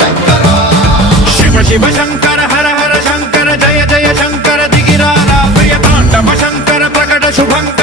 शंकर शिव शिव शंकर हर हर शंकर जय जय शंकर दिगिरारा प्रिय तांडव शंकर प्रकट शुभंकर